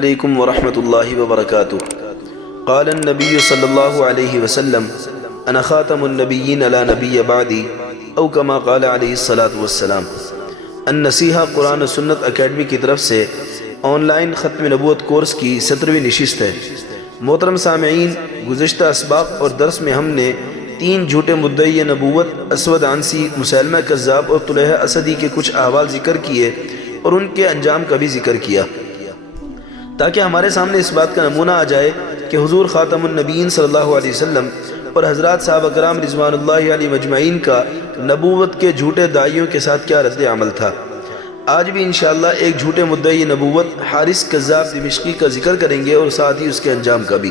علیکم ورحمۃ اللہ وبرکاتہ۔ قال النبی صلی اللہ علیہ وسلم انا خاتم النبیین لا نبی بعدی او کما قال علیہ الصلاۃ والسلام۔ النصیحہ قرآن و سنت اکیڈمی کی طرف سے آن لائن ختم نبوت کورس کی 17ویں نشست ہے۔ محترم سامعین، گزشتہ اسباق اور درس میں ہم نے 3 جھوٹے مدعی نبوت اسود عنسی، مسیلمہ کذاب اور طلحہ اسدی کے کچھ احوال ذکر کیے اور ان کے انجام کا بھی ذکر کیا، تاکہ ہمارے سامنے اس بات کا نمونہ آ جائے کہ حضور خاتم النبیین صلی اللہ علیہ وسلم اور حضرات صحابہ کرام رضوان اللہ علیہ مجمعین کا نبوت کے جھوٹے داعیوں کے ساتھ کیا رد عمل تھا۔ آج بھی انشاءاللہ ایک جھوٹے مدعی نبوت حارث کذاب دمشقی کا ذکر کریں گے اور ساتھ ہی اس کے انجام کا بھی۔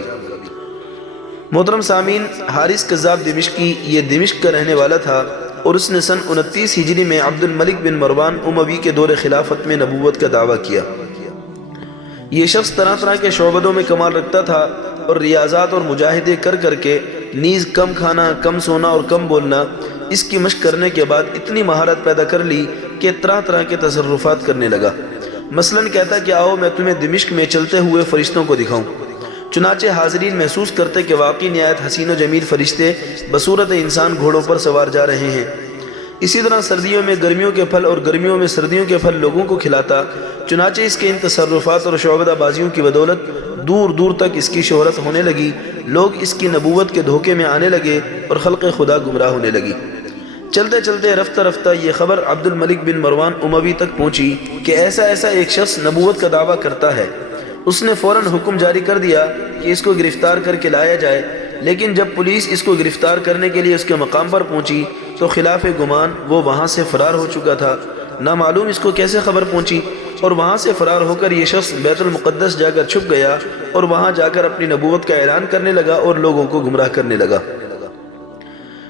محترم سامعین، حارث کذاب دمشقی یہ دمشق کا رہنے والا تھا اور اس نے سن 29 ہجری میں عبد الملک بن مروان اموی کے دور خلافت میں نبوت کا دعویٰ کیا۔ یہ شخص طرح طرح کے شعبدوں میں کمال رکھتا تھا اور ریاضات اور مجاہدے کر کر کے نیز کم کھانا، کم سونا اور کم بولنا، اس کی مشق کرنے کے بعد اتنی مہارت پیدا کر لی کہ طرح طرح کے تصرفات کرنے لگا۔ مثلاً کہتا کہ آؤ میں تمہیں دمشق میں چلتے ہوئے فرشتوں کو دکھاؤں۔ چنانچہ حاضرین محسوس کرتے کہ واقعی نہایت حسین و جمیل فرشتے بصورت انسان گھوڑوں پر سوار جا رہے ہیں۔ اسی طرح سردیوں میں گرمیوں کے پھل اور گرمیوں میں سردیوں کے پھل لوگوں کو کھلاتا۔ چنانچہ اس کے ان تصرفات اور شعبدہ بازیوں کی بدولت دور دور تک اس کی شہرت ہونے لگی، لوگ اس کی نبوت کے دھوکے میں آنے لگے اور خلق خدا گمراہ ہونے لگی۔ چلتے چلتے رفتہ رفتہ یہ خبر عبد الملک بن مروان اموی تک پہنچی کہ ایسا ایک شخص نبوت کا دعویٰ کرتا ہے۔ اس نے فوراً حکم جاری کر دیا کہ اس کو گرفتار کر کے لایا جائے، لیکن جب پولیس اس کو گرفتار کرنے کے لیے اس کے مقام پر پہنچی تو خلاف گمان وہ وہاں سے فرار ہو چکا تھا۔ نہ معلوم اس کو کیسے خبر پہنچی اور وہاں سے فرار ہو کر یہ شخص بیت المقدس جا کر چھپ گیا اور وہاں جا کر اپنی نبوت کا اعلان کرنے لگا اور لوگوں کو گمراہ کرنے لگا۔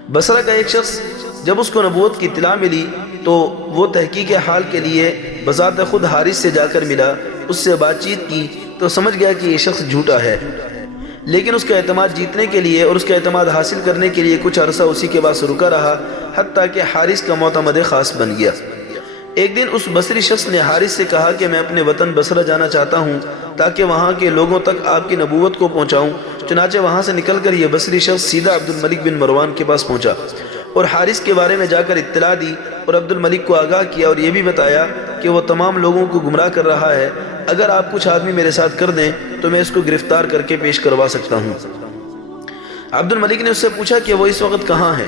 بصرہ کا ایک شخص جب اس کو نبوت کی اطلاع ملی تو وہ تحقیق حال کے لیے بذات خود حارث سے جا کر ملا، اس سے بات چیت کی تو سمجھ گیا کہ یہ شخص جھوٹا ہے، لیکن اس کا اعتماد جیتنے کے لیے اور اس کا اعتماد حاصل کرنے کے لیے کچھ عرصہ اسی کے پاس رکا رہا، حتیٰ کہ حارث کا معتمد خاص بن گیا۔ ایک دن اس بصری شخص نے حارث سے کہا کہ میں اپنے وطن بصرہ جانا چاہتا ہوں تاکہ وہاں کے لوگوں تک آپ کی نبوت کو پہنچاؤں۔ چنانچہ وہاں سے نکل کر یہ بصری شخص سیدھا عبد الملک بن مروان کے پاس پہنچا اور حارث کے بارے میں جا کر اطلاع دی اور عبد الملک کو آگاہ کیا اور یہ بھی بتایا کہ وہ تمام لوگوں کو گمراہ کر رہا ہے، اگر آپ کچھ آدمی میرے ساتھ کر دیں تو میں اس کو گرفتار کر کے پیش کروا سکتا ہوں۔ عبد الملک نے اس سے پوچھا کہ وہ اس وقت کہاں ہے،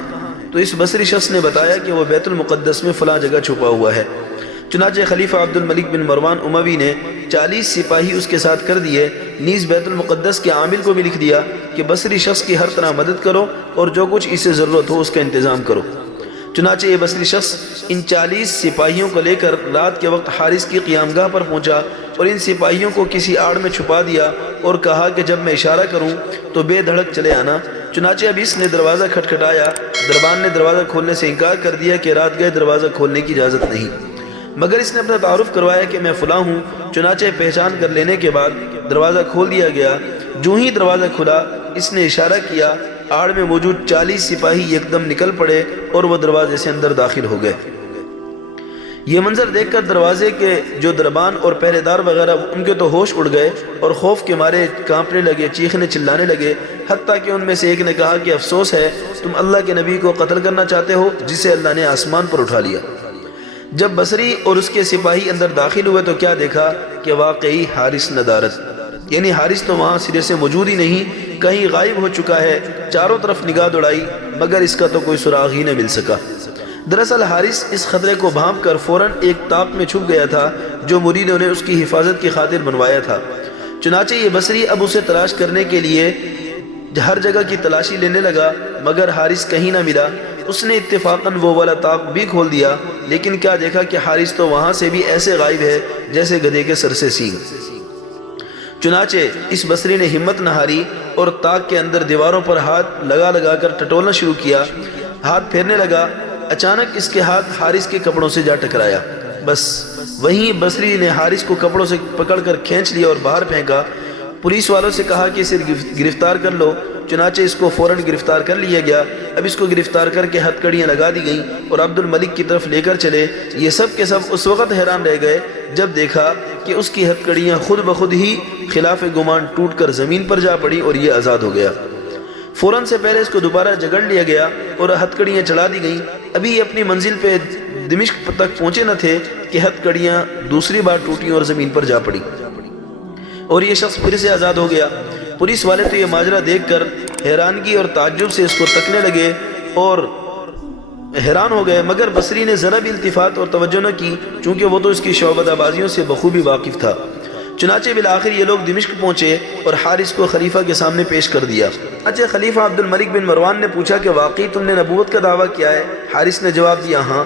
تو اس بصری شخص نے بتایا کہ وہ بیت المقدس میں فلاں جگہ چھپا ہوا ہے۔ چنانچہ خلیفہ عبد الملک بن مروان اموی نے 40 سپاہی اس کے ساتھ کر دیے، نیز بیت المقدس کے عامل کو بھی لکھ دیا کہ بصری شخص کی ہر طرح مدد کرو اور جو کچھ اسے ضرورت ہو اس کا انتظام کرو۔ چنانچہ یہ بصری شخص ان 40 سپاہیوں کو لے کر رات کے وقت حارث کی قیامگاہ پر پہنچا اور ان سپاہیوں کو کسی آڑ میں چھپا دیا اور کہا کہ جب میں اشارہ کروں تو بے دھڑک چلے آنا۔ چنانچہ اب اس نے دروازہ کھٹکھٹایا، دربان نے دروازہ کھولنے سے انکار کر دیا کہ رات گئے دروازہ کھولنے کی اجازت نہیں، مگر اس نے اپنا تعارف کروایا کہ میں فلاں ہوں۔ چنانچہ پہچان کر لینے کے بعد دروازہ کھول دیا گیا۔ جو ہی دروازہ کھلا اس نے اشارہ کیا، آڑ میں موجود 40 سپاہی یکدم نکل پڑے اور وہ دروازے سے اندر داخل ہو گئے۔ یہ منظر دیکھ کر دروازے کے جو دربان اور پہرے دار وغیرہ ان کے تو ہوش اڑ گئے اور خوف کے مارے کانپنے لگے، چیخنے چلانے لگے، حتیٰ کہ ان میں سے ایک نے کہا کہ افسوس ہے، تم اللہ کے نبی کو قتل کرنا چاہتے ہو جسے اللہ نے آسمان پر اٹھا لیا۔ جب بصری اور اس کے سپاہی اندر داخل ہوئے تو کیا دیکھا کہ واقعی حارث ندارت، یعنی حارث تو وہاں سرے سے موجود ہی نہیں، کہیں غائب ہو چکا ہے۔ چاروں طرف نگاہ دوڑائی مگر اس کا تو کوئی سراغ ہی نہ مل سکا۔ دراصل حارث اس خطرے کو بھانپ کر فوراً ایک طاق میں چھپ گیا تھا جو مریدوں نے اس کی حفاظت کی خاطر بنوایا تھا۔ چنانچہ یہ بصری اب اسے تلاش کرنے کے لیے ہر جگہ کی تلاشی لینے لگا مگر حارث کہیں نہ ملا۔ اس نے اتفاقاً وہ والا طاق بھی کھول دیا، لیکن کیا دیکھا کہ حارث تو وہاں سے بھی ایسے غائب ہے جیسے گدھے کے سر سے سینگ۔ چنانچہ اس بصری نے ہمت نہ ہاری اور طاق کے اندر دیواروں پر ہاتھ لگا کر ٹٹولنا شروع کیا۔ ہاتھ پھیرنے لگا، اچانک اس کے ہاتھ حارث کے کپڑوں سے جا ٹکرایا۔ بس وہیں بصری نے حارث کو کپڑوں سے پکڑ کر کھینچ لیا اور باہر پھینکا۔ پولیس والوں سے کہا کہ اسے گرفتار کر لو چنانچہ اس کو فوراً گرفتار کر لیا گیا۔ اب اس کو گرفتار کر کے ہتھ کڑیاں لگا دی گئیں اور عبد الملک کی طرف لے کر چلے۔ یہ سب کے سب اس وقت حیران رہ گئے جب دیکھا کہ اس کی ہتھ کڑیاں خود بخود ہی خلاف گمان ٹوٹ کر زمین پر جا پڑی اور یہ آزاد ہو گیا۔ فوراً سے پہلے اس کو دوبارہ جگڑ لیا گیا اور ہتھ کڑیاں چڑھا دی گئیں۔ ابھی یہ اپنی منزل پہ دمشق تک پہنچے نہ تھے کہ ہتھ کڑیاں دوسری بار ٹوٹیں اور زمین پر جا پڑی اور یہ شخص پھر سے آزاد ہو گیا۔ پولیس والے تو یہ ماجرا دیکھ کر حیرانگی اور تعجب سے اس کو تکنے لگے اور حیران ہو گئے، مگر بصری نے ذرا بھی التفات اور توجہ نہ کی، چونکہ وہ تو اس کی شعبدہ بازیوں سے بخوبی واقف تھا۔ چنانچہ بالآخر یہ لوگ دمشق پہنچے اور حارث کو خلیفہ کے سامنے پیش کر دیا۔ اچھا، خلیفہ عبد الملک بن مروان نے پوچھا کہ واقعی تم نے نبوت کا دعویٰ کیا ہے؟ حارث نے جواب دیا، ہاں،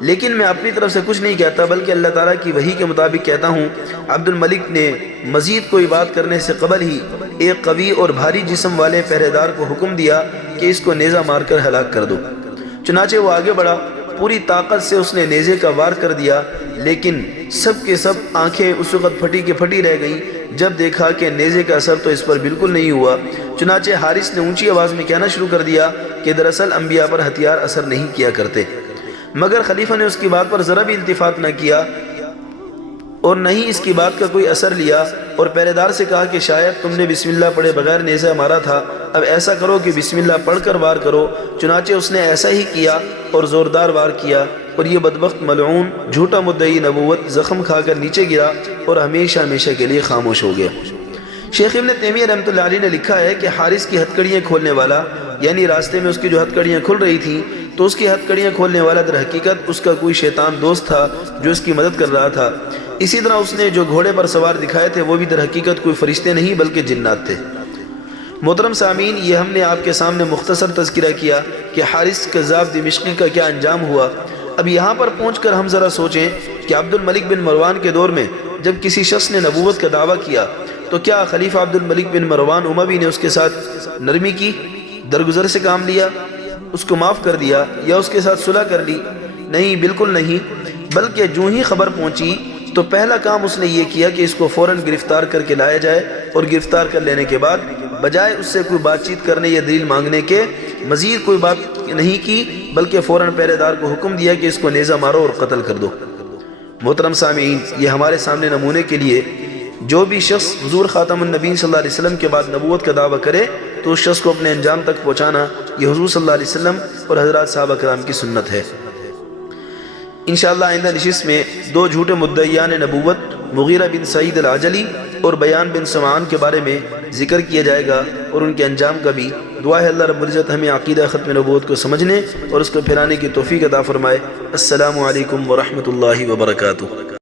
لیکن میں اپنی طرف سے کچھ نہیں کہتا بلکہ اللہ تعالیٰ کی وحی کے مطابق کہتا ہوں۔ عبد الملک نے مزید کوئی بات کرنے سے قبل ہی ایک قوی اور بھاری جسم والے پہرے دار کو حکم دیا کہ اس کو نیزہ مار کر ہلاک کر دو۔ چنانچہ وہ آگے بڑھا، پوری طاقت سے اس نے نیزے کا وار کر دیا، لیکن سب کے سب آنکھیں اس وقت پھٹی کے پھٹی رہ گئیں جب دیکھا کہ نیزے کا اثر تو اس پر بالکل نہیں ہوا۔ چنانچہ حارث نے اونچی آواز میں کہنا شروع کر دیا کہ دراصل انبیاء پر ہتھیار اثر نہیں کیا کرتے، مگر خلیفہ نے اس کی بات پر ذرا بھی التفات نہ کیا اور نہ ہی اس کی بات کا کوئی اثر لیا، اور پہرے دار سے کہا کہ شاید تم نے بسم اللہ پڑھے بغیر نیزہ مارا تھا، اب ایسا کرو کہ بسم اللہ پڑھ کر وار کرو۔ چنانچہ اس نے ایسا ہی کیا اور زوردار وار کیا، اور یہ بدبخت ملعون جھوٹا مدعی نبوت زخم کھا کر نیچے گرا اور ہمیشہ ہمیشہ کے لیے خاموش ہو گیا۔ شیخ ابن تیمیہ رحمۃ اللہ علیہ نے لکھا ہے کہ حارث کی ہتھ کڑیاں کھولنے والا، یعنی راستے میں اس کی جو ہتھ کڑیاں کھل رہی تھیں تو اس کی ہتھ کڑیاں کھولنے والا در حقیقت اس کا کوئی شیطان دوست تھا جو اس کی مدد کر رہا تھا۔ اسی طرح اس نے جو گھوڑے پر سوار دکھائے تھے وہ بھی در حقیقت کوئی فرشتے نہیں بلکہ جنات تھے۔ محترم سامعین، یہ ہم نے آپ کے سامنے مختصر تذکرہ کیا کہ حارث کذاب دمشقی کا کیا انجام ہوا۔ اب یہاں پر پہنچ کر ہم ذرا سوچیں کہ عبد الملک بن مروان کے دور میں جب کسی شخص نے نبوت کا دعویٰ کیا تو کیا خلیفہ عبد الملک بن مروان اموی نے اس کے ساتھ نرمی کی، درگزر سے کام لیا، اس کو معاف کر دیا یا اس کے ساتھ صلح کر لی؟ نہیں، بالکل نہیں، بلکہ جو ہی خبر پہنچی تو پہلا کام اس نے یہ کیا کہ اس کو فوراً گرفتار کر کے لایا جائے، اور گرفتار کر لینے کے بعد بجائے اس سے کوئی بات چیت کرنے یا دلیل مانگنے کے مزید کوئی بات نہیں کی، بلکہ فوراً پہرے دار کو حکم دیا کہ اس کو نیزہ مارو اور قتل کر دو۔ محترم سامعین، یہ ہمارے سامنے نمونے کے لیے جو بھی شخص حضور خاتم النبیین صلی اللہ علیہ وسلم کے بعد نبوت کا دعویٰ کرے تو اس شخص کو اپنے انجام تک پہنچانا یہ حضور صلی اللہ علیہ وسلم اور حضرات صحابہ کرام کی سنت ہے۔ انشاءاللہ آئندہ نشست میں دو جھوٹے مدعیان نبوت مغیرہ بن سعید العجلی اور بیان بن سمعان کے بارے میں ذکر کیا جائے گا اور ان کے انجام کا بھی۔ دعا ہے اللہ رب العزت ہمیں عقیدہ ختم نبوت کو سمجھنے اور اس کو پھیلانے کی توفیق عطا فرمائے۔ السلام علیکم ورحمۃ اللہ وبرکاتہ۔